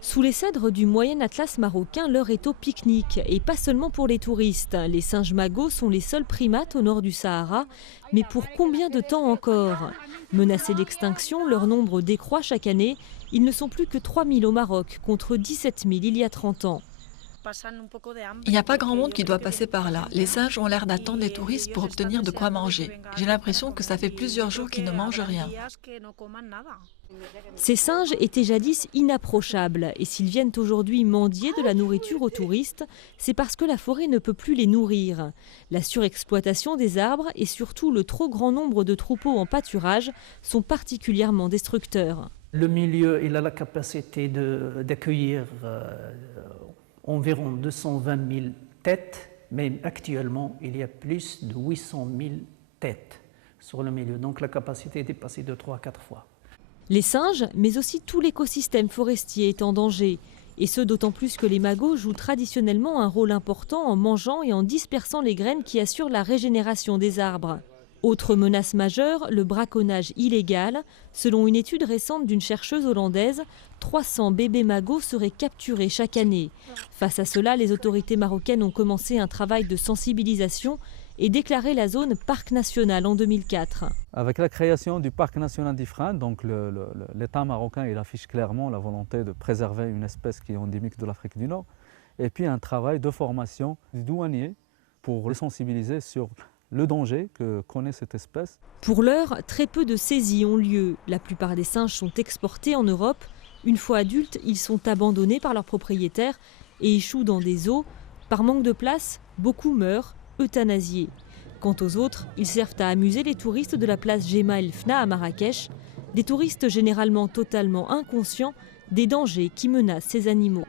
Sous les cèdres du Moyen Atlas marocain, l'heure est au pique-nique. Et pas seulement pour les touristes. Les singes magos sont les seuls primates au nord du Sahara. Mais pour combien de temps encore? Menacés d'extinction, leur nombre décroît chaque année. Ils ne sont plus que 3000 au Maroc, contre 17 000 il y a 30 ans. Il n'y a pas grand monde qui doit passer par là. Les singes ont l'air d'attendre les touristes pour obtenir de quoi manger. J'ai l'impression que ça fait plusieurs jours qu'ils ne mangent rien. Ces singes étaient jadis inapprochables et s'ils viennent aujourd'hui mendier de la nourriture aux touristes, c'est parce que la forêt ne peut plus les nourrir. La surexploitation des arbres et surtout le trop grand nombre de troupeaux en pâturage sont particulièrement destructeurs. Le milieu, il a la capacité d'accueillir environ 220 000 têtes, mais actuellement, il y a plus de 800 000 têtes sur le milieu. Donc la capacité est dépassée de 3 à 4 fois. Les singes, mais aussi tout l'écosystème forestier est en danger. Et ce d'autant plus que les magos jouent traditionnellement un rôle important en mangeant et en dispersant les graines qui assurent la régénération des arbres. Autre menace majeure, le braconnage illégal. Selon une étude récente d'une chercheuse hollandaise, 300 bébés magots seraient capturés chaque année. Face à cela, les autorités marocaines ont commencé un travail de sensibilisation et déclaré la zone parc national en 2004. Avec la création du parc national d'Ifrane, donc l'État marocain il affiche clairement la volonté de préserver une espèce qui est endémique de l'Afrique du Nord, et puis un travail de formation des douaniers pour les sensibiliser sur le danger que connaît cette espèce. Pour l'heure, très peu de saisies ont lieu. La plupart des singes sont exportés en Europe. Une fois adultes, ils sont abandonnés par leurs propriétaires et échouent dans des eaux. Par manque de place, beaucoup meurent, euthanasiés. Quant aux autres, ils servent à amuser les touristes de la place Jemaa El Fna à Marrakech, des touristes généralement totalement inconscients des dangers qui menacent ces animaux.